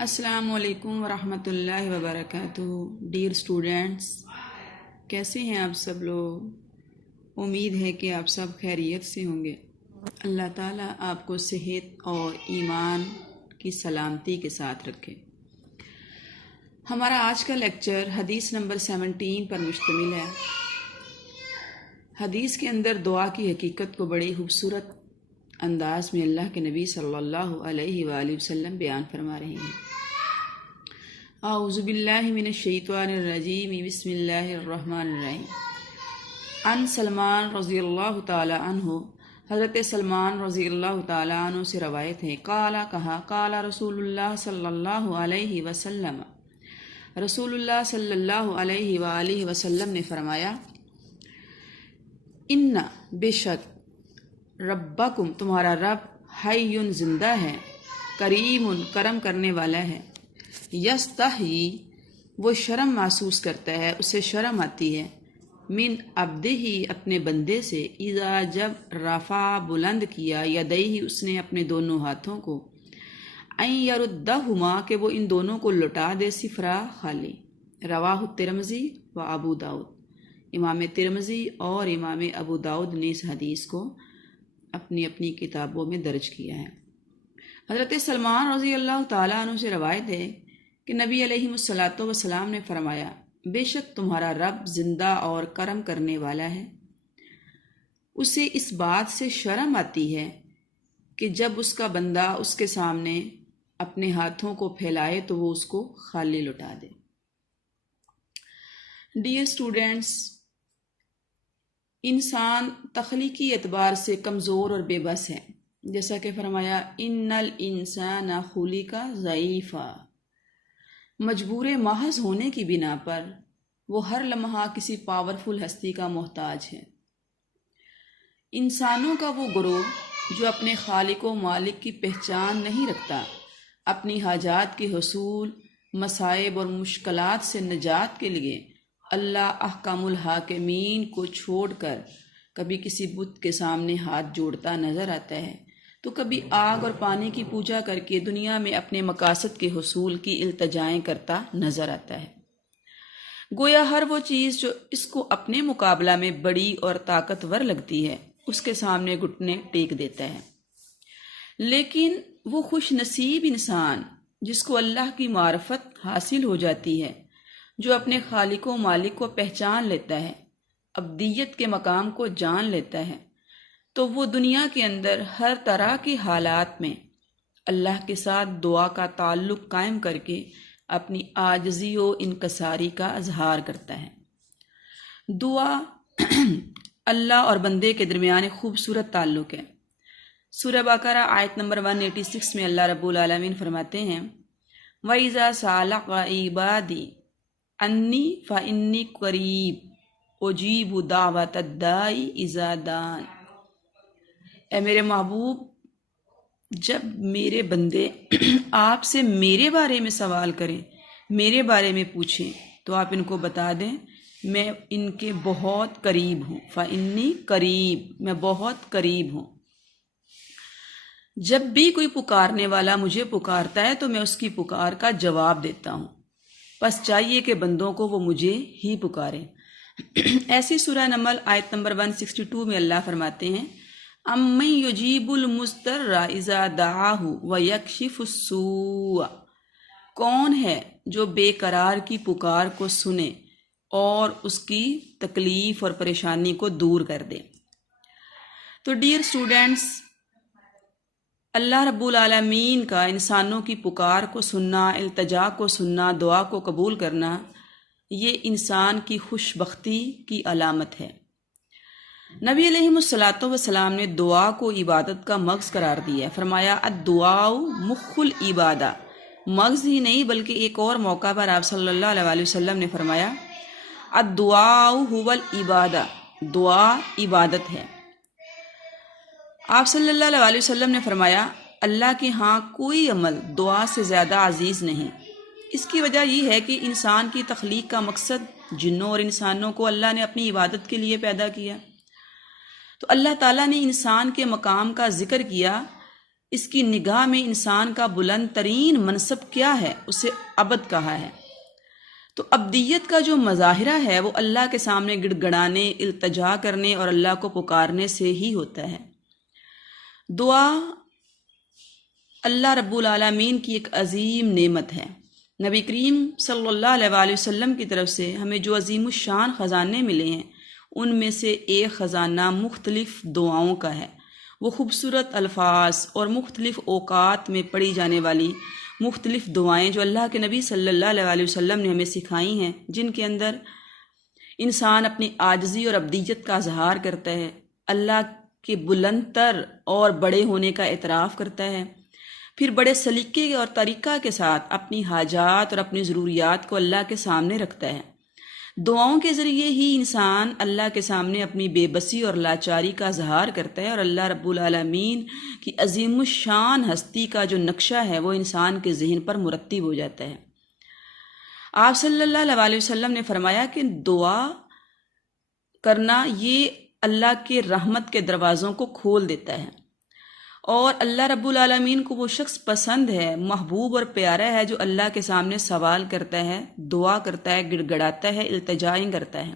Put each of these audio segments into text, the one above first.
السلام علیکم ورحمۃ اللہ وبرکاتہ۔ ڈیئر اسٹوڈینٹس، کیسے ہیں آپ سب لوگ؟ امید ہے کہ آپ سب خیریت سے ہوں گے۔ اللہ تعالیٰ آپ کو صحت اور ایمان کی سلامتی کے ساتھ رکھے۔ ہمارا آج کا لیکچر حدیث نمبر 17 پر مشتمل ہے۔ حدیث کے اندر دعا کی حقیقت کو بڑی خوبصورت انداز میں اللہ کے نبی صلی اللہ علیہ وآلہ وسلم بیان فرما رہے ہیں۔ اعوذ باللہ من الشیطان الرجیم، بسم اللہ الرحمن الرحیم۔ ان سلمان رضی اللہ تعالی عنہ، حضرت سلمان رضی اللہ تعالی عنہ سے روایت ہے، قال رسول اللہ صلی اللہ علیہ وسلم، رسول اللہ صلی اللہ علیہ وآلہ وسلم نے فرمایا، ان بے شک ربکم تمہارا رب حی زندہ ہے، کریم کرم کرنے والا ہے، یستحیی وہ شرم محسوس کرتا ہے، اسے شرم آتی ہے، من عبدہ اپنے بندے سے، اذا جب رفع بلند کیا، یدیہ اس نے اپنے دونوں ہاتھوں کو، ان یردہما کہ وہ ان دونوں کو لٹا دے صفرا خالی۔ رواہ ترمذی و ابو داؤد، امام ترمذی اور امام ابو داؤد نے اس حدیث کو اپنی اپنی کتابوں میں درج کیا ہے۔ حضرت سلمان رضی اللہ تعالیٰ عنہ سے روایت ہے کہ نبی علیہ الصلاۃ والسلام نے فرمایا، بے شک تمہارا رب زندہ اور کرم کرنے والا ہے، اسے اس بات سے شرم آتی ہے کہ جب اس کا بندہ اس کے سامنے اپنے ہاتھوں کو پھیلائے تو وہ اس کو خالی لٹا دے۔ ڈیئر اسٹوڈینٹس، انسان تخلیقی اعتبار سے کمزور اور بے بس ہے، جیسا کہ فرمایا، ان الانسان خلق ضعیفا، مجبور محض ہونے کی بنا پر وہ ہر لمحہ کسی پاورفل ہستی کا محتاج ہے۔ انسانوں کا وہ گروہ جو اپنے خالق و مالک کی پہچان نہیں رکھتا، اپنی حاجات کے حصول، مصائب اور مشکلات سے نجات کے لیے اللہ احکم الحاکمین کو چھوڑ کر کبھی کسی بت کے سامنے ہاتھ جوڑتا نظر آتا ہے، تو کبھی آگ اور پانی کی پوجا کر کے دنیا میں اپنے مقاصد کے حصول کی التجائیں کرتا نظر آتا ہے۔ گویا ہر وہ چیز جو اس کو اپنے مقابلہ میں بڑی اور طاقتور لگتی ہے، اس کے سامنے گھٹنے ٹیک دیتا ہے۔ لیکن وہ خوش نصیب انسان جس کو اللہ کی معرفت حاصل ہو جاتی ہے، جو اپنے خالق و مالک کو پہچان لیتا ہے، ابدیت کے مقام کو جان لیتا ہے، تو وہ دنیا کے اندر ہر طرح کے حالات میں اللہ کے ساتھ دعا کا تعلق قائم کر کے اپنی عاجزی و انکساری کا اظہار کرتا ہے۔ دعا اللہ اور بندے کے درمیان ایک خوبصورت تعلق ہے۔ سورہ بقرہ آیت نمبر 186 میں اللہ رب العالمین فرماتے ہیں، وَإِذَا سَأَلَكَ عِبَادِي أَنِّي فَإِنِّي قَرِيبٌ أُجِيبُ دَعْوَةَ الدَّاعِ إِذَا دَعَانِ۔ اے میرے محبوب، جب میرے بندے آپ سے میرے بارے میں سوال کریں، میرے بارے میں پوچھیں، تو آپ ان کو بتا دیں میں ان کے بہت قریب ہوں۔ فَإِنِّي قریب، میں بہت قریب ہوں۔ جب بھی کوئی پکارنے والا مجھے پکارتا ہے تو میں اس کی پکار کا جواب دیتا ہوں، بس چاہیے کہ بندوں کو وہ مجھے ہی پکاریں۔ ایسی سورہ نمل آیت نمبر 162 میں اللہ فرماتے ہیں، امن یجیب المضطر اذا دعاہ ویکشف السوء، کون ہے جو بے قرار کی پکار کو سنے اور اس کی تکلیف اور پریشانی کو دور کر دے۔ تو ڈیئر اسٹوڈینٹس، اللہ رب العالمین کا انسانوں کی پکار کو سننا، التجا کو سننا، دعا کو قبول کرنا، یہ انسان کی خوش بختی کی علامت ہے۔ نبی علیہ الصلاۃ والسلام نے دعا کو عبادت کا مغز قرار دیا ہے۔ فرمایا، الدعاء مخ العبادہ، مغز ہی نہیں بلکہ ایک اور موقع پر آپ صلی اللہ علیہ وسلم نے فرمایا، الدعاء هو العبادہ، دعا عبادت ہے۔ آپ صلی اللہ علیہ وسلم نے فرمایا، اللہ کے ہاں کوئی عمل دعا سے زیادہ عزیز نہیں۔ اس کی وجہ یہ ہے کہ انسان کی تخلیق کا مقصد جنوں اور انسانوں کو اللہ نے اپنی عبادت کے لیے پیدا کیا۔ تو اللہ تعالیٰ نے انسان کے مقام کا ذکر کیا اس کی نگاہ میں انسان کا بلند ترین منصب کیا ہے؟ اسے عبد کہا ہے۔ تو عبدیت کا جو مظاہرہ ہے وہ اللہ کے سامنے گڑ گڑانے، التجا کرنے اور اللہ کو پکارنے سے ہی ہوتا ہے۔ دعا اللہ رب العالمین کی ایک عظیم نعمت ہے۔ نبی کریم صلی اللہ علیہ وآلہ وسلم کی طرف سے ہمیں جو عظیم الشان خزانے ملے ہیں، ان میں سے ایک خزانہ مختلف دعاؤں کا ہے۔ وہ خوبصورت الفاظ اور مختلف اوقات میں پڑھی جانے والی مختلف دعائیں جو اللہ کے نبی صلی اللہ علیہ وآلہ وسلم نے ہمیں سکھائی ہیں، جن کے اندر انسان اپنی عاجزی اور عبدیت کا اظہار کرتا ہے، اللہ کے بلند تر اور بڑے ہونے کا اعتراف کرتا ہے، پھر بڑے سلیقے اور طریقہ کے ساتھ اپنی حاجات اور اپنی ضروریات کو اللہ کے سامنے رکھتا ہے۔ دعاؤں کے ذریعے ہی انسان اللہ کے سامنے اپنی بے بسی اور لاچاری کا اظہار کرتا ہے، اور اللہ رب العالمین کی عظیم الشان ہستی کا جو نقشہ ہے وہ انسان کے ذہن پر مرتب ہو جاتا ہے۔ آپ صلی اللہ علیہ وآلہ وسلم نے فرمایا کہ دعا کرنا یہ اللہ کے رحمت کے دروازوں کو کھول دیتا ہے، اور اللہ رب العالمین کو وہ شخص پسند ہے، محبوب اور پیارا ہے جو اللہ کے سامنے سوال کرتا ہے، دعا کرتا ہے، گڑ گڑاتا ہے، التجائیں کرتا ہے۔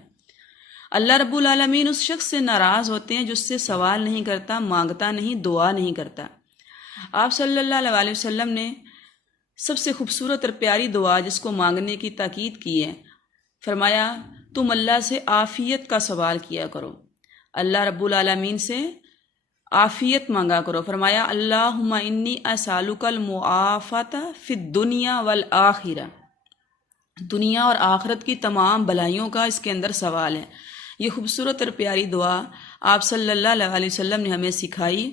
اللہ رب العالمین اس شخص سے ناراض ہوتے ہیں جو اس سے سوال نہیں کرتا، مانگتا نہیں، دعا نہیں کرتا۔ آپ صلی اللہ علیہ وآلہ وسلم نے سب سے خوبصورت اور پیاری دعا جس کو مانگنے کی تاکید کی ہے، فرمایا تم اللہ سے عافیت کا سوال کیا کرو، اللہ رب العالمین سے عافیت مانگا کرو۔ فرمایا اللہم انی اسالک المعافات فی الدنیا والآخرہ، دنیا اور آخرت کی تمام بھلائیوں کا اس کے اندر سوال ہے۔ یہ خوبصورت اور پیاری دعا آپ صلی اللہ علیہ وسلم نے ہمیں سکھائی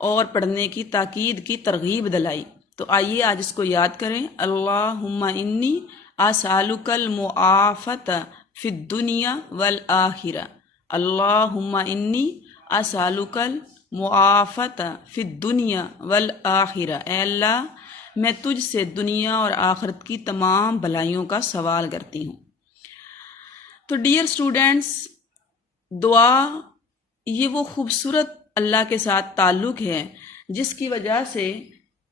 اور پڑھنے کی تاکید کی، ترغیب دلائی۔ تو آئیے آج اس کو یاد کریں، اللہم انی اسالک المعافات فی الدنیا والآخرہ، اللہم انی اسالک المعافات فی الدنیا والآخرہ، اے اللہ میں تجھ سے دنیا اور آخرت کی تمام بھلائیوں کا سوال کرتی ہوں۔ تو ڈیئر اسٹوڈینٹس، دعا یہ وہ خوبصورت اللہ کے ساتھ تعلق ہے جس کی وجہ سے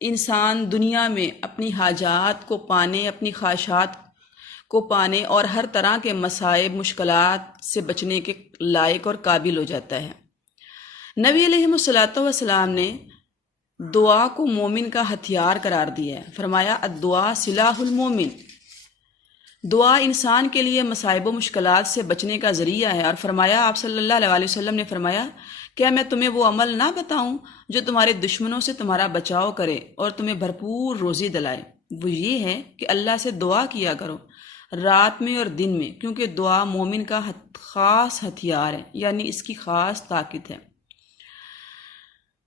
انسان دنیا میں اپنی حاجات کو پانے، اپنی خواہشات کو پانے اور ہر طرح کے مصائب، مشکلات سے بچنے کے لائق اور قابل ہو جاتا ہے۔ نبی علیہ الصلوۃ والسلام نے دعا کو مومن کا ہتھیار قرار دیا ہے۔ فرمایا الدعاء سلاح المومن، دعا انسان کے لیے مصائب و مشکلات سے بچنے کا ذریعہ ہے۔ اور فرمایا آپ صلی اللہ علیہ وسلم نے فرمایا کیا میں تمہیں وہ عمل نہ بتاؤں جو تمہارے دشمنوں سے تمہارا بچاؤ کرے اور تمہیں بھرپور روزی دلائے؟ وہ یہ ہے کہ اللہ سے دعا کیا کرو رات میں اور دن میں، کیونکہ دعا مومن کا خاص ہتھیار ہے، یعنی اس کی خاص طاقت ہے۔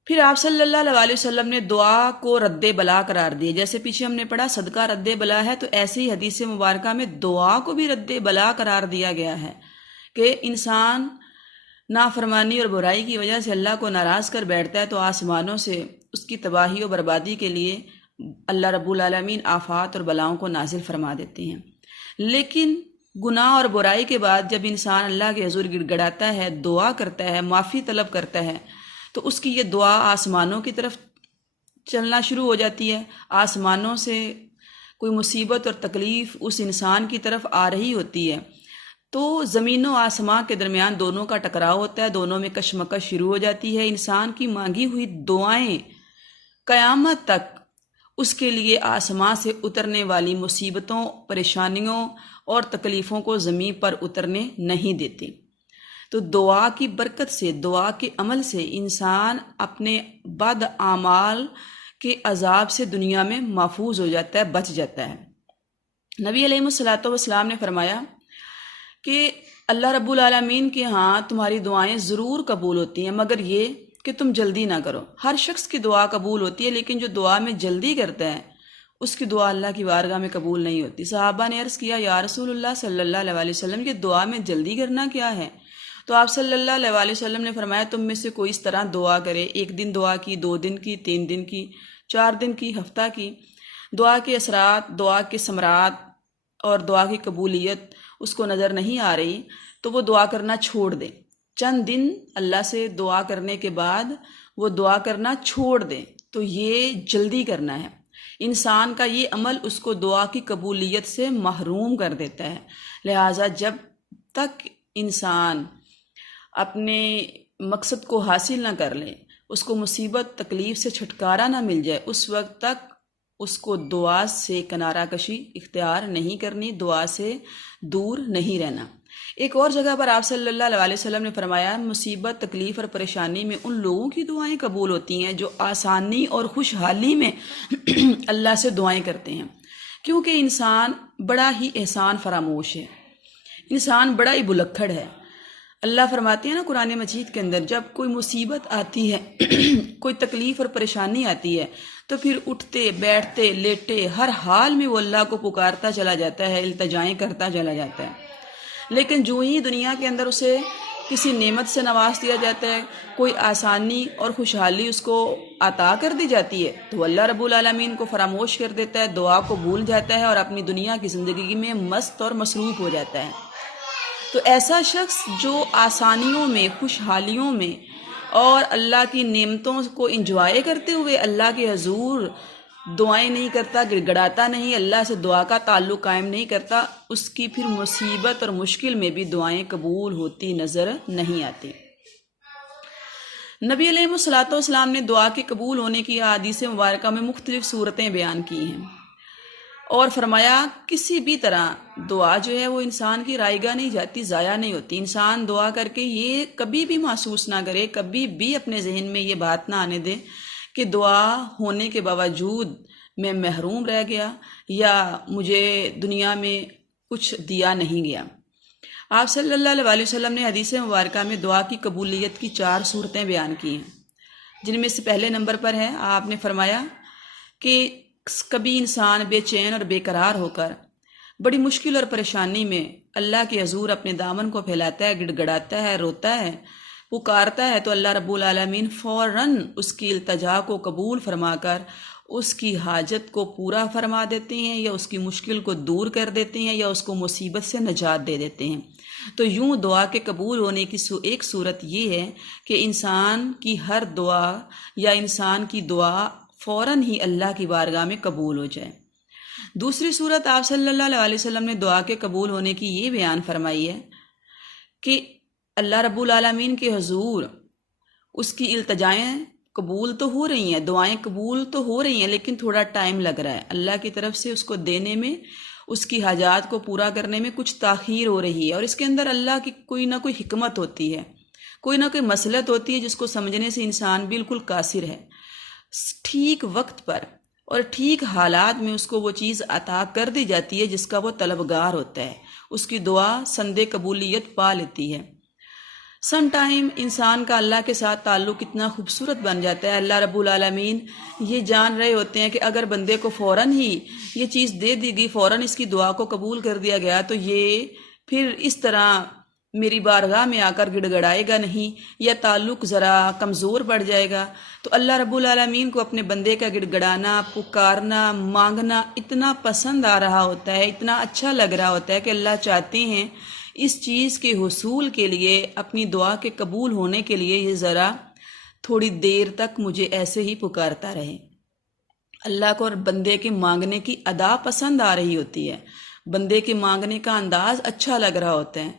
پھر آپ صلی اللہ علیہ وسلم نے دعا کو رد بلا قرار دیا، جیسے پیچھے ہم نے پڑھا صدقہ رد بلا ہے، تو ایسے ہی حدیث مبارکہ میں دعا کو بھی رد بلا قرار دیا گیا ہے کہ انسان نافرمانی اور برائی کی وجہ سے اللہ کو ناراض کر بیٹھتا ہے تو آسمانوں سے اس کی تباہی و بربادی کے لیے اللہ رب العالمین آفات اور بلاؤں کو نازل فرما دیتے ہیں۔ لیکن گناہ اور برائی کے بعد جب انسان اللہ کے حضور گڑ گڑاتا ہے، دعا کرتا ہے، معافی طلب کرتا ہے، تو اس کی یہ دعا آسمانوں کی طرف چلنا شروع ہو جاتی ہے۔ آسمانوں سے کوئی مصیبت اور تکلیف اس انسان کی طرف آ رہی ہوتی ہے تو زمین و آسمان کے درمیان دونوں کا ٹکراؤ ہوتا ہے، دونوں میں کشمکش شروع ہو جاتی ہے۔ انسان کی مانگی ہوئی دعائیں قیامت تک اس کے لیے آسمان سے اترنے والی مصیبتوں، پریشانیوں اور تکلیفوں کو زمین پر اترنے نہیں دیتی۔ تو دعا کی برکت سے، دعا کے عمل سے انسان اپنے بد اعمال کے عذاب سے دنیا میں محفوظ ہو جاتا ہے، بچ جاتا ہے۔ نبی علیہ الصلوۃ والسلام نے فرمایا کہ اللہ رب العالمین کے ہاں تمہاری دعائیں ضرور قبول ہوتی ہیں، مگر یہ کہ تم جلدی نہ کرو۔ ہر شخص کی دعا قبول ہوتی ہے، لیکن جو دعا میں جلدی کرتا ہے اس کی دعا اللہ کی بارگاہ میں قبول نہیں ہوتی۔ صحابہ نے عرض کیا یا رسول اللہ صلی اللہ علیہ وسلم کہ دعا میں جلدی کرنا کیا ہے؟ تو آپ صلی اللہ علیہ وسلم نے فرمایا تم میں سے کوئی اس طرح دعا کرے، 1 دن دعا کی، 2 دن کی، 3 دن کی، 4 دن کی، ہفتہ کی، دعا کے اثرات، دعا کے ثمرات اور دعا کی قبولیت اس کو نظر نہیں آ رہی تو وہ دعا کرنا چھوڑ دے۔ چند دن اللہ سے دعا کرنے کے بعد وہ دعا کرنا چھوڑ دیں، تو یہ جلدی کرنا ہے۔ انسان کا یہ عمل اس کو دعا کی قبولیت سے محروم کر دیتا ہے۔ لہٰذا جب تک انسان اپنے مقصد کو حاصل نہ کر لے، اس کو مصیبت تکلیف سے چھٹکارا نہ مل جائے، اس وقت تک اس کو دعا سے کنارہ کشی اختیار نہیں کرنی، دعا سے دور نہیں رہنا۔ ایک اور جگہ پر آپ صلی اللہ علیہ وسلم نے فرمایا، مصیبت تکلیف اور پریشانی میں ان لوگوں کی دعائیں قبول ہوتی ہیں جو آسانی اور خوشحالی میں اللہ سے دعائیں کرتے ہیں، کیونکہ انسان بڑا ہی احسان فراموش ہے، انسان بڑا ہی بلکھڑ ہے۔ اللہ فرماتے ہیں نا قرآن مجید کے اندر، جب کوئی مصیبت آتی ہے کوئی تکلیف اور پریشانی آتی ہے تو پھر اٹھتے بیٹھتے لیٹے ہر حال میں وہ اللہ کو پکارتا چلا جاتا ہے، التجائیں کرتا چلا جاتا ہے۔ لیکن جو ہی دنیا کے اندر اسے کسی نعمت سے نواز دیا جاتا ہے، کوئی آسانی اور خوشحالی اس کو عطا کر دی جاتی ہے، تو اللہ رب العالمین کو فراموش کر دیتا ہے، دعا کو بھول جاتا ہے اور اپنی دنیا کی زندگی میں مست اور مصروف ہو جاتا ہے۔ تو ایسا شخص جو آسانیوں میں، خوشحالیوں میں اور اللہ کی نعمتوں کو انجوائے کرتے ہوئے اللہ کے حضور دعائیں نہیں کرتا، گڑ گڑاتا نہیں، اللہ سے دعا کا تعلق قائم نہیں کرتا، اس کی پھر مصیبت اور مشکل میں بھی دعائیں قبول ہوتی نظر نہیں آتی۔ نبی علیہ الصلوۃ والسلام نے دعا کے قبول ہونے کی احادیث مبارکہ میں مختلف صورتیں بیان کی ہیں اور فرمایا کسی بھی طرح دعا جو ہے وہ انسان کی رائے گاہ نہیں جاتی، ضائع نہیں ہوتی۔ انسان دعا کر کے یہ کبھی بھی محسوس نہ کرے، کبھی بھی اپنے ذہن میں یہ بات نہ آنے دے کہ دعا ہونے کے باوجود میں محروم رہ گیا یا مجھے دنیا میں کچھ دیا نہیں گیا۔ آپ صلی اللہ علیہ وسلم نے حدیث مبارکہ میں دعا کی قبولیت کی 4 صورتیں بیان کی ہیں، جن میں سے پہلے نمبر پر ہے آپ نے فرمایا کہ کبھی انسان بے چین اور بے قرار ہو کر بڑی مشکل اور پریشانی میں اللہ کے حضور اپنے دامن کو پھیلاتا ہے، گڑ گڑاتا ہے، روتا ہے، پکارتا ہے، تو اللہ رب العالمین فوراً اس کی التجا کو قبول فرما کر اس کی حاجت کو پورا فرما دیتے ہیں، یا اس کی مشکل کو دور کر دیتے ہیں، یا اس کو مصیبت سے نجات دے دیتے ہیں۔ تو یوں دعا کے قبول ہونے کی ایک صورت یہ ہے کہ انسان کی ہر دعا یا انسان کی دعا فوراً ہی اللہ کی بارگاہ میں قبول ہو جائے۔ دوسری صورت آپ صلی اللہ علیہ وسلم نے دعا کے قبول ہونے کی یہ بیان فرمائی ہے کہ اللہ رب العالمین کے حضور اس کی التجائیں قبول تو ہو رہی ہیں، دعائیں قبول تو ہو رہی ہیں، لیکن تھوڑا ٹائم لگ رہا ہے، اللہ کی طرف سے اس کو دینے میں، اس کی حاجات کو پورا کرنے میں کچھ تاخیر ہو رہی ہے، اور اس کے اندر اللہ کی کوئی نہ کوئی حکمت ہوتی ہے، کوئی نہ کوئی مصلحت ہوتی ہے جس کو سمجھنے سے انسان بالکل قاصر ہے۔ ٹھیک وقت پر اور ٹھیک حالات میں اس کو وہ چیز عطا کر دی جاتی ہے جس کا وہ طلبگار ہوتا ہے، اس کی دعا سند قبولیت پا لیتی ہے۔ سم ٹائم انسان کا اللہ کے ساتھ تعلق اتنا خوبصورت بن جاتا ہے، اللہ رب العالمین یہ جان رہے ہوتے ہیں کہ اگر بندے کو فوراً ہی یہ چیز دے دی گئی، فوراً اس کی دعا کو قبول کر دیا گیا، تو یہ پھر اس طرح میری بارگاہ میں آ کر گڑ گڑائے گا نہیں، یا تعلق ذرا کمزور پڑ جائے گا۔ تو اللہ رب العالمین کو اپنے بندے کا گڑ گڑانا، پکارنا، مانگنا اتنا پسند آ رہا ہوتا ہے، اتنا اچھا لگ رہا ہوتا ہے کہ اللہ چاہتے ہیں اس چیز کے حصول کے لیے، اپنی دعا کے قبول ہونے کے لیے یہ ذرا تھوڑی دیر تک مجھے ایسے ہی پکارتا رہے۔ اللہ کو اور بندے کے مانگنے کی ادا پسند آ رہی ہوتی ہے، بندے کے مانگنے کا انداز اچھا لگ رہا ہوتا ہے،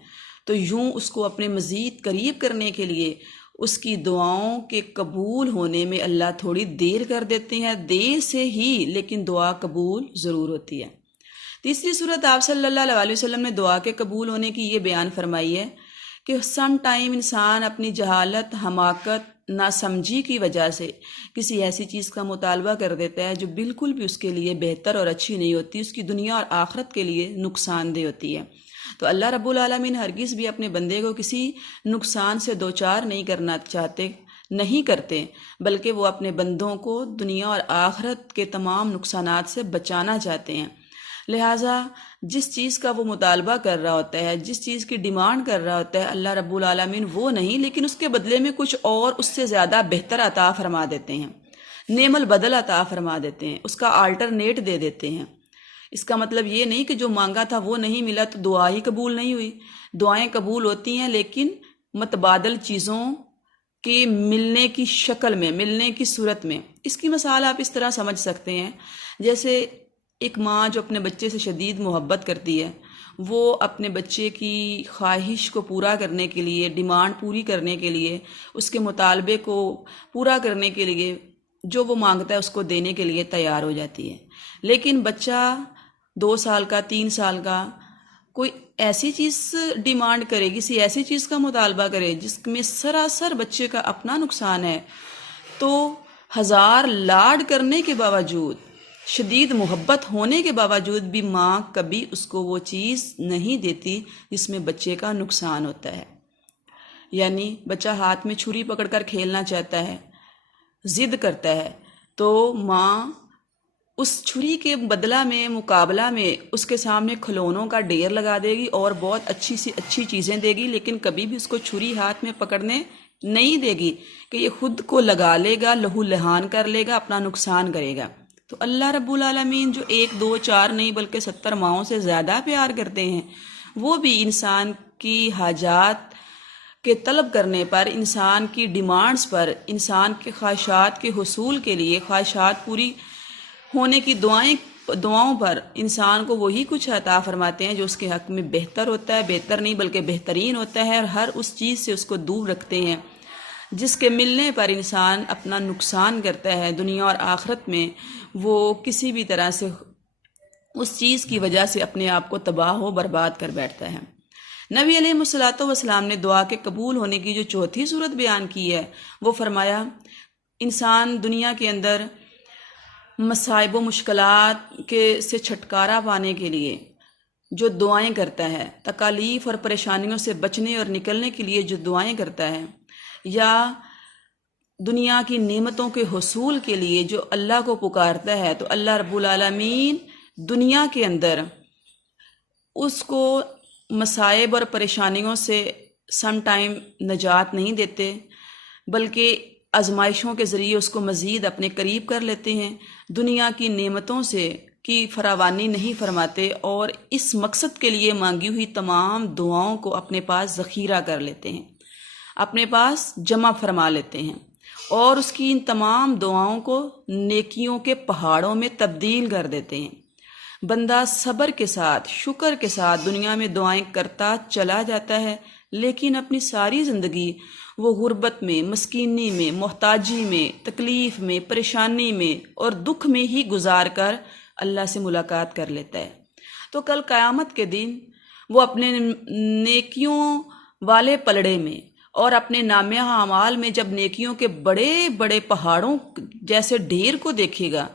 تو یوں اس کو اپنے مزید قریب کرنے کے لیے اس کی دعاؤں کے قبول ہونے میں اللہ تھوڑی دیر کر دیتے ہیں، دیر سے ہی لیکن دعا قبول ضرور ہوتی ہے۔ تیسری صورت آپ صلی اللہ علیہ وسلم نے دعا کے قبول ہونے کی یہ بیان فرمائی ہے کہ سم ٹائم انسان اپنی جہالت، حماقت، ناسمجھی کی وجہ سے کسی ایسی چیز کا مطالبہ کر دیتا ہے جو بالکل بھی اس کے لیے بہتر اور اچھی نہیں ہوتی، اس کی دنیا اور آخرت کے لیے نقصان دہ ہوتی ہے۔ تو اللہ رب العالمین ہرگز بھی اپنے بندے کو کسی نقصان سے دوچار نہیں کرنا چاہتے، نہیں کرتے، بلکہ وہ اپنے بندوں کو دنیا اور آخرت کے تمام نقصانات سے بچانا چاہتے ہیں۔ لہٰذا جس چیز کا وہ مطالبہ کر رہا ہوتا ہے، جس چیز کی ڈیمانڈ کر رہا ہوتا ہے، اللہ رب العالمین وہ نہیں، لیکن اس کے بدلے میں کچھ اور اس سے زیادہ بہتر عطا فرما دیتے ہیں، نعم البدل عطا فرما دیتے ہیں، اس کا آلٹرنیٹ دے دیتے ہیں۔ اس کا مطلب یہ نہیں کہ جو مانگا تھا وہ نہیں ملا تو دعا ہی قبول نہیں ہوئی، دعائیں قبول ہوتی ہیں لیکن متبادل چیزوں کہ ملنے کی شکل میں، ملنے کی صورت میں. اس کی مثال آپ اس طرح سمجھ سکتے ہیں، جیسے ایک ماں جو اپنے بچے سے شدید محبت کرتی ہے، وہ اپنے بچے کی خواہش کو پورا کرنے کے لیے، ڈیمانڈ پوری کرنے کے لیے، اس کے مطالبے کو پورا کرنے کے لیے جو وہ مانگتا ہے اس کو دینے کے لیے تیار ہو جاتی ہے. لیکن بچہ 2 سال کا، 3 سال کا کوئی ایسی چیز ڈیمانڈ کرے، کسی ایسی چیز کا مطالبہ کرے جس میں سراسر بچے کا اپنا نقصان ہے، تو 1000 لاڈ کرنے کے باوجود، شدید محبت ہونے کے باوجود بھی ماں کبھی اس کو وہ چیز نہیں دیتی جس میں بچے کا نقصان ہوتا ہے. یعنی بچہ ہاتھ میں چھری پکڑ کر کھیلنا چاہتا ہے، ضد کرتا ہے، تو ماں اس چھری کے بدلہ میں، مقابلہ میں اس کے سامنے کھلونوں کا ڈھیر لگا دے گی اور بہت اچھی سی اچھی چیزیں دے گی، لیکن کبھی بھی اس کو چھری ہاتھ میں پکڑنے نہیں دے گی کہ یہ خود کو لگا لے گا، لہو لہان کر لے گا، اپنا نقصان کرے گا. تو اللہ رب العالمین جو 1 2 4 نہیں بلکہ 70 ماؤں سے زیادہ پیار کرتے ہیں، وہ بھی انسان کی حاجات کے طلب کرنے پر، انسان کی ڈیمانڈز پر، انسان کے خواہشات کے حصول کے لیے، خواہشات پوری ہونے کی دعاؤں پر انسان کو وہی کچھ عطا فرماتے ہیں جو اس کے حق میں بہتر ہوتا ہے، بہتر نہیں بلکہ بہترین ہوتا ہے، اور ہر اس چیز سے اس کو دور رکھتے ہیں جس کے ملنے پر انسان اپنا نقصان کرتا ہے. دنیا اور آخرت میں وہ کسی بھی طرح سے اس چیز کی وجہ سے اپنے آپ کو تباہ و برباد کر بیٹھتا ہے. نبی علیہ الصلوۃ والسلام نے دعا کے قبول ہونے کی جو چوتھی صورت بیان کی ہے، وہ فرمایا انسان دنیا کے اندر مصائب و مشکلات سے چھٹکارا پانے کے لیے جو دعائیں کرتا ہے، تکالیف اور پریشانیوں سے بچنے اور نکلنے کے لیے جو دعائیں کرتا ہے، یا دنیا کی نعمتوں کے حصول کے لیے جو اللہ کو پکارتا ہے، تو اللہ رب العالمین دنیا کے اندر اس کو مصائب اور پریشانیوں سے سم ٹائم نجات نہیں دیتے، بلکہ آزمائشوں کے ذریعے اس کو مزید اپنے قریب کر لیتے ہیں، دنیا کی نعمتوں سے کی فراوانی نہیں فرماتے، اور اس مقصد کے لیے مانگی ہوئی تمام دعاؤں کو اپنے پاس ذخیرہ کر لیتے ہیں، اپنے پاس جمع فرما لیتے ہیں، اور اس کی ان تمام دعاؤں کو نیکیوں کے پہاڑوں میں تبدیل کر دیتے ہیں. بندہ صبر کے ساتھ، شکر کے ساتھ دنیا میں دعائیں کرتا چلا جاتا ہے، لیکن اپنی ساری زندگی وہ غربت میں، مسکینی میں، محتاجی میں، تکلیف میں، پریشانی میں اور دکھ میں ہی گزار کر اللہ سے ملاقات کر لیتا ہے. تو کل قیامت کے دن وہ اپنے نیکیوں والے پلڑے میں اور اپنے نامہ اعمال میں جب نیکیوں کے بڑے بڑے پہاڑوں جیسے ڈھیر کو دیکھے گا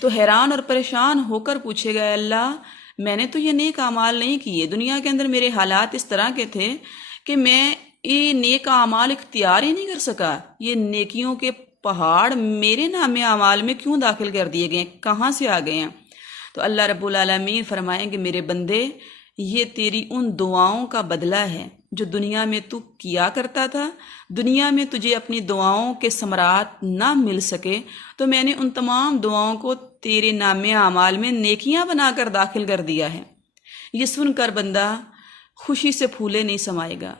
تو حیران اور پریشان ہو کر پوچھے گا، اللہ میں نے تو یہ نیک اعمال نہیں کیے، دنیا کے اندر میرے حالات اس طرح کے تھے کہ میں یہ نیک اعمال اختیار ہی نہیں کر سکا، یہ نیکیوں کے پہاڑ میرے نامہ اعمال میں کیوں داخل کر دیے گئے، کہاں سے آ گئے ہیں؟ تو اللہ رب العالمین فرمائیں گے میرے بندے، یہ تیری ان دعاؤں کا بدلہ ہے جو دنیا میں تو کیا کرتا تھا. دنیا میں تجھے اپنی دعاؤں کے ثمرات نہ مل سکے تو میں نے ان تمام دعاؤں کو تیرے نامہ اعمال میں نیکیاں بنا کر داخل کر دیا ہے. یہ سن کر بندہ خوشی سے پھولے نہیں سمائے گا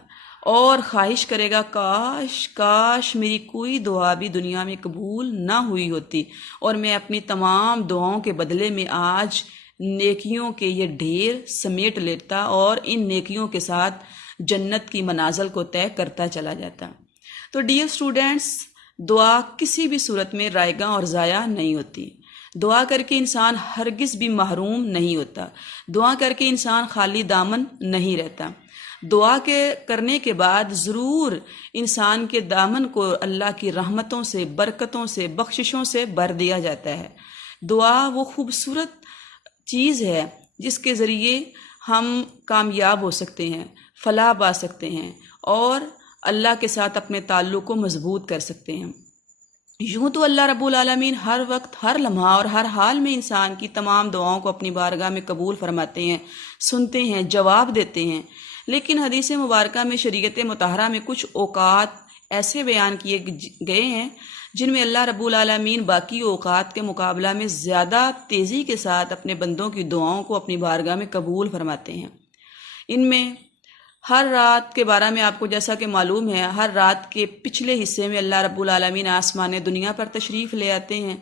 اور خواہش کرے گا کاش کاش میری کوئی دعا بھی دنیا میں قبول نہ ہوئی ہوتی اور میں اپنی تمام دعاؤں کے بدلے میں آج نیکیوں کے یہ ڈھیر سمیٹ لیتا اور ان نیکیوں کے ساتھ جنت کی منازل کو طے کرتا چلا جاتا. تو ڈیئر اسٹوڈینٹس، دعا کسی بھی صورت میں رائے گاں اور ضائع نہیں ہوتی. دعا کر کے انسان ہرگز بھی محروم نہیں ہوتا، دعا کر کے انسان خالی دامن نہیں رہتا. دعا کرنے کے بعد ضرور انسان کے دامن کو اللہ کی رحمتوں سے، برکتوں سے، بخششوں سے بھر دیا جاتا ہے. دعا وہ خوبصورت چیز ہے جس کے ذریعے ہم کامیاب ہو سکتے ہیں، فلاح پا سکتے ہیں اور اللہ کے ساتھ اپنے تعلق کو مضبوط کر سکتے ہیں. یوں تو اللہ رب العالمین ہر وقت، ہر لمحہ اور ہر حال میں انسان کی تمام دعاؤں کو اپنی بارگاہ میں قبول فرماتے ہیں، سنتے ہیں، جواب دیتے ہیں. لیکن حدیث مبارکہ میں، شریعت مطہرہ میں کچھ اوقات ایسے بیان کیے گئے ہیں جن میں اللہ رب العالمین باقی اوقات کے مقابلہ میں زیادہ تیزی کے ساتھ اپنے بندوں کی دعاؤں کو اپنی بارگاہ میں قبول فرماتے ہیں. ان میں ہر رات کے بارے میں آپ کو جیسا کہ معلوم ہے، ہر رات کے پچھلے حصے میں اللہ رب العالمین آسمان دنیا پر تشریف لے آتے ہیں،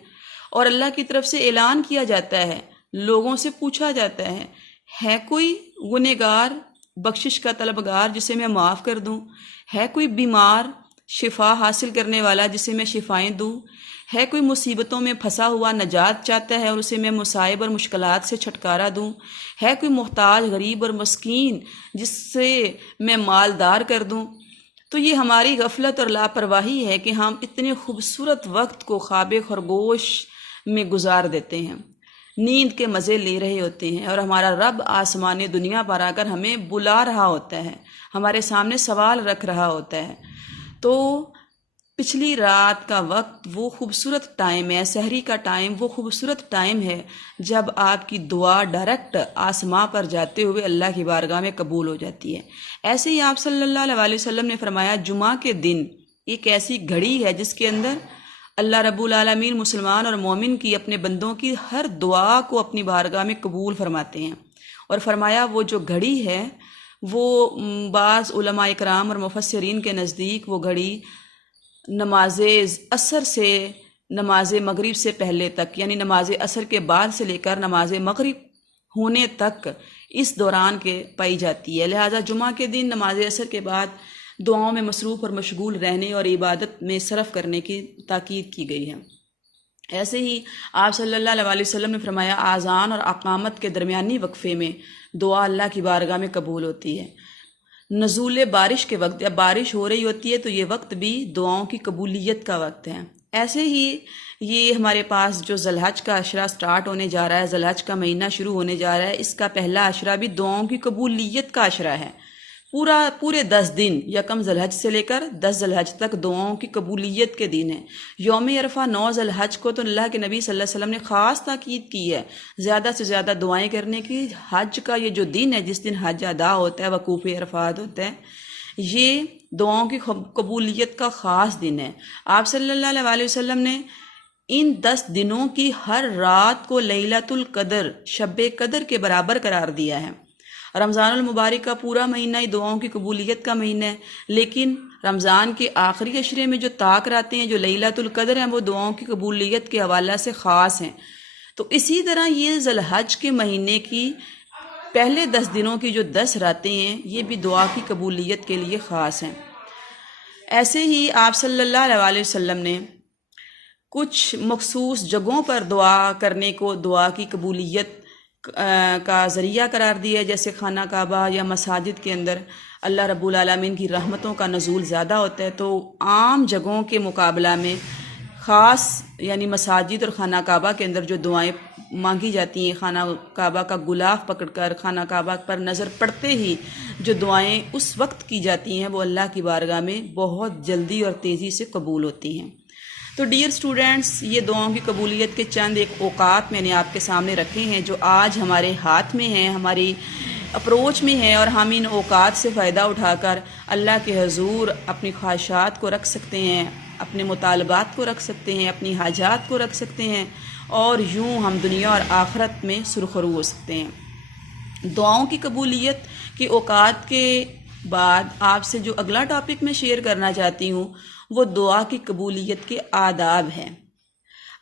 اور اللہ کی طرف سے اعلان کیا جاتا ہے، لوگوں سے پوچھا جاتا ہے کوئی گنہگار بخشش کا طلبگار جسے میں معاف کر دوں؟ ہے کوئی بیمار شفا حاصل کرنے والا جسے میں شفائیں دوں؟ ہے کوئی مصیبتوں میں پھنسا ہوا نجات چاہتا ہے اور اسے میں مصائب اور مشکلات سے چھٹکارا دوں؟ ہے کوئی محتاج غریب اور مسکین جس سے میں مالدار کر دوں؟ تو یہ ہماری غفلت اور لاپرواہی ہے کہ ہم اتنے خوبصورت وقت کو خواب خرگوش میں گزار دیتے ہیں، نیند کے مزے لے رہے ہوتے ہیں، اور ہمارا رب آسمان دنیا پر آ کر ہمیں بلا رہا ہوتا ہے، ہمارے سامنے سوال رکھ رہا ہوتا ہے۔ تو پچھلی رات کا وقت وہ خوبصورت ٹائم ہے، سحری کا ٹائم وہ خوبصورت ٹائم ہے جب آپ کی دعا ڈائریکٹ آسماں پر جاتے ہوئے اللہ کی بارگاہ میں قبول ہو جاتی ہے۔ ایسے ہی آپ صلی اللہ علیہ وسلم نے فرمایا، جمعہ کے دن ایک ایسی گھڑی ہے جس کے اندر اللہ رب العالمین مسلمان اور مومن کی، اپنے بندوں کی ہر دعا کو اپنی بارگاہ میں قبول فرماتے ہیں۔ اور فرمایا وہ جو گھڑی ہے وہ بعض علماء اکرام اور مفسرین کے نزدیک وہ گھڑی نماز عصر سے نماز مغرب سے پہلے تک، یعنی نماز عصر کے بعد سے لے کر نماز مغرب ہونے تک اس دوران کے پائی جاتی ہے۔ لہٰذا جمعہ کے دن نماز عصر کے بعد دعاؤں میں مصروف اور مشغول رہنے اور عبادت میں صرف کرنے کی تاکید کی گئی ہے۔ ایسے ہی آپ صلی اللہ علیہ وسلم نے فرمایا، آذان اور اقامت کے درمیانی وقفے میں دعا اللہ کی بارگاہ میں قبول ہوتی ہے۔ نزول بارش کے وقت، جب بارش ہو رہی ہوتی ہے تو یہ وقت بھی دعاؤں کی قبولیت کا وقت ہے۔ ایسے ہی یہ ہمارے پاس جو ذی الحج کا عشرہ سٹارٹ ہونے جا رہا ہے، ذی الحج کا مہینہ شروع ہونے جا رہا ہے، اس کا پہلا عشرہ بھی دعاؤں کی قبولیت کا عشرہ ہے۔ پورے 10 دن، یکم ذی الحج سے لے کر 10 ذی الحج تک دعاؤں کی قبولیت کے دن ہیں۔ یوم عرفہ 9 ذی الحج کو تو اللہ کے نبی صلی اللہ علیہ وسلم نے خاص تاکید کی ہے زیادہ سے زیادہ دعائیں کرنے کی۔ حج کا یہ جو دن ہے، جس دن حج ادا ہوتا ہے، وقوف عرفات ہوتا ہے، یہ دعاؤں کی قبولیت کا خاص دن ہے۔ آپ صلی اللہ علیہ وسلم نے ان 10 دنوں کی ہر رات کو لیلۃ القدر، شب قدر کے برابر قرار دیا ہے۔ رمضان المبارک کا پورا مہینہ ہی دعاؤں کی قبولیت کا مہینہ ہے، لیکن رمضان کے آخری عشرے میں جو طاق راتیں ہیں، جو لیلۃ القدر ہیں، وہ دعاؤں کی قبولیت کے حوالہ سے خاص ہیں۔ تو اسی طرح یہ ذی الحج کے مہینے کی پہلے 10 دنوں کی جو 10 راتیں ہیں، یہ بھی دعا کی قبولیت کے لیے خاص ہیں۔ ایسے ہی آپ صلی اللہ علیہ وسلم نے کچھ مخصوص جگہوں پر دعا کرنے کو دعا کی قبولیت کا ذریعہ قرار دیا ہے، جیسے خانہ کعبہ یا مساجد کے اندر اللہ رب العالمین کی رحمتوں کا نزول زیادہ ہوتا ہے، تو عام جگہوں کے مقابلہ میں خاص یعنی مساجد اور خانہ کعبہ کے اندر جو دعائیں مانگی جاتی ہیں، خانہ کعبہ کا غلاف پکڑ کر خانہ کعبہ پر نظر پڑتے ہی جو دعائیں اس وقت کی جاتی ہیں، وہ اللہ کی بارگاہ میں بہت جلدی اور تیزی سے قبول ہوتی ہیں۔ تو ڈیئر اسٹوڈنٹس، یہ دعاؤں کی قبولیت کے چند ایک اوقات میں نے آپ کے سامنے رکھے ہیں جو آج ہمارے ہاتھ میں ہیں، ہماری اپروچ میں ہیں، اور ہم ان اوقات سے فائدہ اٹھا کر اللہ کے حضور اپنی خواہشات کو رکھ سکتے ہیں، اپنے مطالبات کو رکھ سکتے ہیں، اپنی حاجات کو رکھ سکتے ہیں، اور یوں ہم دنیا اور آخرت میں سرخرو ہو سکتے ہیں۔ دعاؤں کی قبولیت کے اوقات کے بعد آپ سے جو اگلا ٹاپک میں شیئر کرنا چاہتی ہوں وہ دعا کی قبولیت کے آداب ہیں۔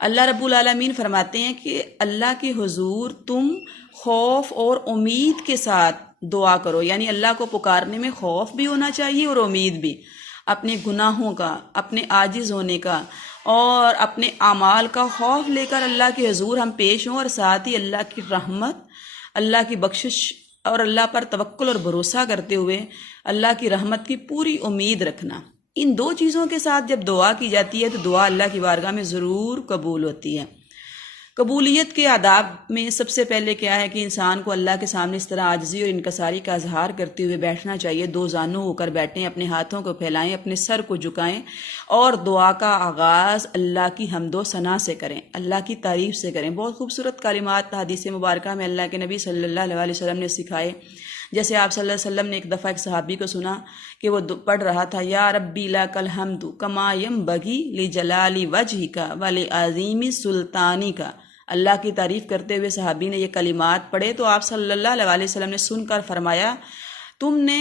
اللہ رب العالمین فرماتے ہیں کہ اللہ کے حضور تم خوف اور امید کے ساتھ دعا کرو، یعنی اللہ کو پکارنے میں خوف بھی ہونا چاہیے اور امید بھی، اپنے گناہوں کا، اپنے عاجز ہونے کا اور اپنے اعمال کا خوف لے کر اللہ کے حضور ہم پیش ہوں، اور ساتھ ہی اللہ کی رحمت، اللہ کی بخشش اور اللہ پر توکل اور بھروسہ کرتے ہوئے اللہ کی رحمت کی پوری امید رکھنا۔ ان دو چیزوں کے ساتھ جب دعا کی جاتی ہے تو دعا اللہ کی بارگاہ میں ضرور قبول ہوتی ہے۔ قبولیت کے آداب میں سب سے پہلے کیا ہے کہ انسان کو اللہ کے سامنے اس طرح عاجزی اور انکساری کا اظہار کرتے ہوئے بیٹھنا چاہیے، دو زانو ہو کر بیٹھیں، اپنے ہاتھوں کو پھیلائیں، اپنے سر کو جھکائیں اور دعا کا آغاز اللہ کی حمد و ثنا سے کریں، اللہ کی تعریف سے کریں۔ بہت خوبصورت کلمات حدیث مبارکہ میں اللہ کے نبی صلی اللہ علیہ وسلم نے سکھائے۔ جیسے آپ صلی اللہ علیہ وسلم نے ایک دفعہ ایک صحابی کو سنا کہ وہ پڑھ رہا تھا، یا ربی لک الحمد کما ینبغی لجلال وجہک ولعظیم سلطانک۔ اللہ کی تعریف کرتے ہوئے صحابی نے یہ کلمات پڑھے تو آپ صلی اللہ علیہ وسلم نے سن کر فرمایا، تم نے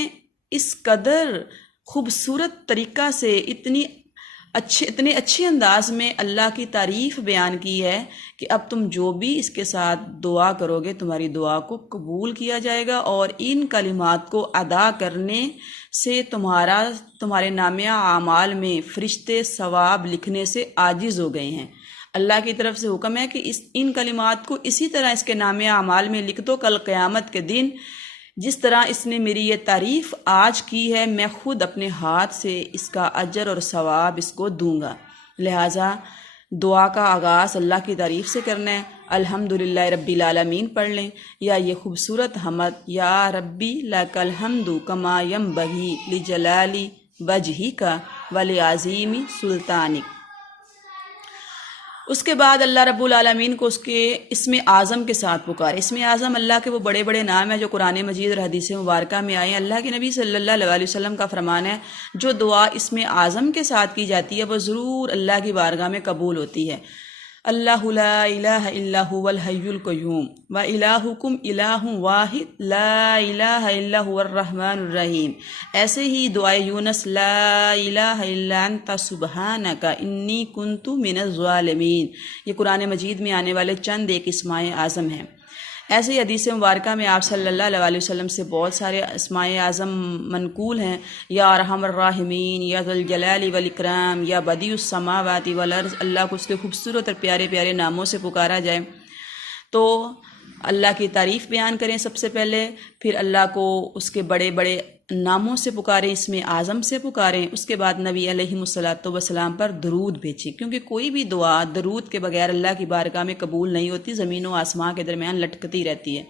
اس قدر خوبصورت طریقہ سے اتنے اچھے انداز میں اللہ کی تعریف بیان کی ہے کہ اب تم جو بھی اس کے ساتھ دعا کرو گے تمہاری دعا کو قبول کیا جائے گا، اور ان کلمات کو ادا کرنے سے تمہارے نامہ اعمال میں فرشتے ثواب لکھنے سے عاجز ہو گئے ہیں۔ اللہ کی طرف سے حکم ہے کہ ان کلمات کو اسی طرح اس کے نامہ اعمال میں لکھ دو، کل قیامت کے دن جس طرح اس نے میری یہ تعریف آج کی ہے میں خود اپنے ہاتھ سے اس کا اجر اور ثواب اس کو دوں گا۔ لہٰذا دعا کا آغاز اللہ کی تعریف سے کرنا ہے۔ الحمدللہ رب العالمین پڑھ لیں، یا یہ خوبصورت حمد یا ربی لک الحمد کما ینبغی لجلال وجہک ولعظیم سلطانک۔ اس کے بعد اللہ رب العالمین کو اس کے اسم اعظم کے ساتھ پکارے۔ اسم اعظم اللہ کے وہ بڑے بڑے نام ہیں جو قرآن مجید اور حدیث مبارکہ میں آئے ہیں۔ اللہ کے نبی صلی اللہ علیہ وسلم کا فرمان ہے جو دعا اسم اعظم کے ساتھ کی جاتی ہے وہ ضرور اللہ کی بارگاہ میں قبول ہوتی ہے۔ اللہ لا الہ الا هو الحی القیوم و الہکم الہ واحد لا الہ الا هو الرحمن الرحیم۔ ایسے ہی دعائے یونس لا الہ الا انت سبحانک انی کنت من الظالمین، یہ قرآن مجید میں آنے والے چند ایک اسماء اعظم ہیں۔ ایسے ہی حدیث مبارکہ میں آپ صلی اللہ علیہ وسلم سے بہت سارے اسماء اعظم منقول ہیں، یا ارحم الراحمین، یا ذو الجلال والاکرام، یا بدیع السماوات والارض۔ اللہ کو اس کے خوبصورت اور پیارے پیارے ناموں سے پکارا جائے تو اللہ کی تعریف بیان کریں سب سے پہلے، پھر اللہ کو اس کے بڑے بڑے ناموں سے پکاریں، اس میں اعظم سے پکاریں، اس کے بعد نبی علیہ الصلاۃ والسلام پر درود بھیجیں، کیونکہ کوئی بھی دعا درود کے بغیر اللہ کی بارگاہ میں قبول نہیں ہوتی، زمین و آسمان کے درمیان لٹکتی رہتی ہے۔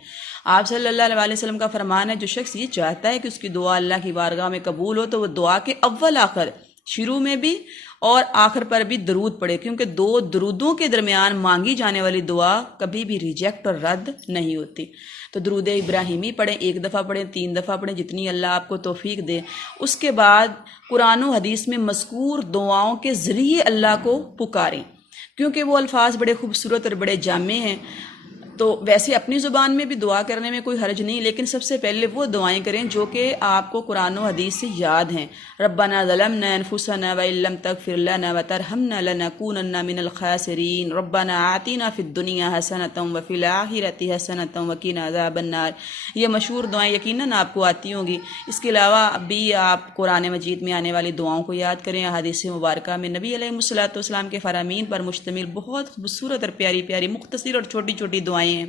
آپ صلی اللہ علیہ وسلم کا فرمان ہے جو شخص یہ چاہتا ہے کہ اس کی دعا اللہ کی بارگاہ میں قبول ہو تو وہ دعا کے اول آخر، شروع میں بھی اور آخر پر بھی درود پڑھے، کیونکہ دو درودوں کے درمیان مانگی جانے والی دعا کبھی بھی ریجیکٹ اور رد نہیں ہوتی۔ تو درود ابراہیمی پڑھیں، 1 دفعہ پڑھیں، 3 دفعہ پڑھیں، جتنی اللہ آپ کو توفیق دے۔ اس کے بعد قرآن و حدیث میں مذکور دعاؤں کے ذریعے اللہ کو پکاریں، کیونکہ وہ الفاظ بڑے خوبصورت اور بڑے جامع ہیں۔ تو ویسے اپنی زبان میں بھی دعا کرنے میں کوئی حرج نہیں، لیکن سب سے پہلے وہ دعائیں کریں جو کہ آپ کو قرآن و حدیث سے یاد ہیں۔ ربنا ظلمنا انفسنا وان لم تغفر لنا وترحمنا لنکونن من الخاسرین، ربنا آتنا فی الدنیا حسنۃ وفی الآخرۃ حسنۃ وقنا عذاب النار۔ یہ مشہور دعائیں یقیناً آپ کو آتی ہوں گی۔ اس کے علاوہ بھی آپ قرآن مجید میں آنے والی دعاؤں کو یاد کریں۔ حدیث مبارکہ میں نبی علیہ الصلوۃ والسلام کے فرامین پر مشتمل بہت خوبصورت اور پیاری پیاری مختصر اور چھوٹی چھوٹی دعائیں ہیں،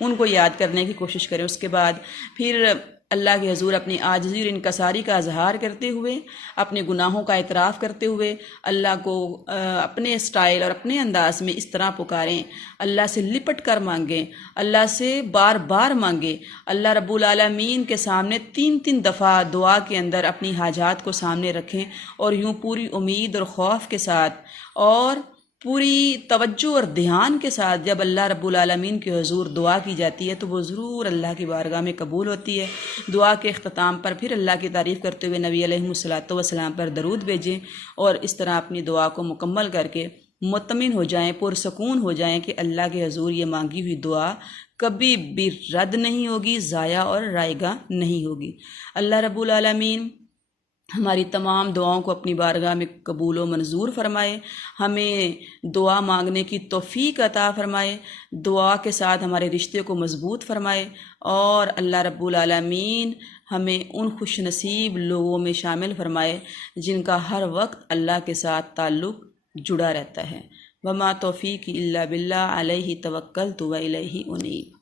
ان کو یاد کرنے کی کوشش کریں۔ اس کے بعد پھر اللہ کے حضور اپنی عاجزی اور انکساری کا اظہار کرتے ہوئے، اپنے گناہوں کا اعتراف کرتے ہوئے اللہ کو اپنے اسٹائل اور اپنے انداز میں اس طرح پکاریں، اللہ سے لپٹ کر مانگیں، اللہ سے بار بار مانگیں، اللہ رب العالمین کے سامنے 3 دفعہ دعا کے اندر اپنی حاجات کو سامنے رکھیں، اور یوں پوری امید اور خوف کے ساتھ اور پوری توجہ اور دھیان کے ساتھ جب اللہ رب العالمین کے حضور دعا کی جاتی ہے تو وہ ضرور اللہ کی بارگاہ میں قبول ہوتی ہے۔ دعا کے اختتام پر پھر اللہ کی تعریف کرتے ہوئے نبی علیہ الصلوۃ والسلام پر درود بھیجیں، اور اس طرح اپنی دعا کو مکمل کر کے مطمئن ہو جائیں، پرسکون ہو جائیں کہ اللہ کے حضور یہ مانگی ہوئی دعا کبھی بھی رد نہیں ہوگی، ضائع اور رائگاں نہیں ہوگی۔ اللہ رب العالمین ہماری تمام دعاؤں کو اپنی بارگاہ میں قبول و منظور فرمائے، ہمیں دعا مانگنے کی توفیق عطا فرمائے، دعا کے ساتھ ہمارے رشتے کو مضبوط فرمائے، اور اللہ رب العالمین ہمیں ان خوش نصیب لوگوں میں شامل فرمائے جن کا ہر وقت اللہ کے ساتھ تعلق جڑا رہتا ہے۔ وما توفیق الا باللہ علیہ توکلت و الیہ انیب۔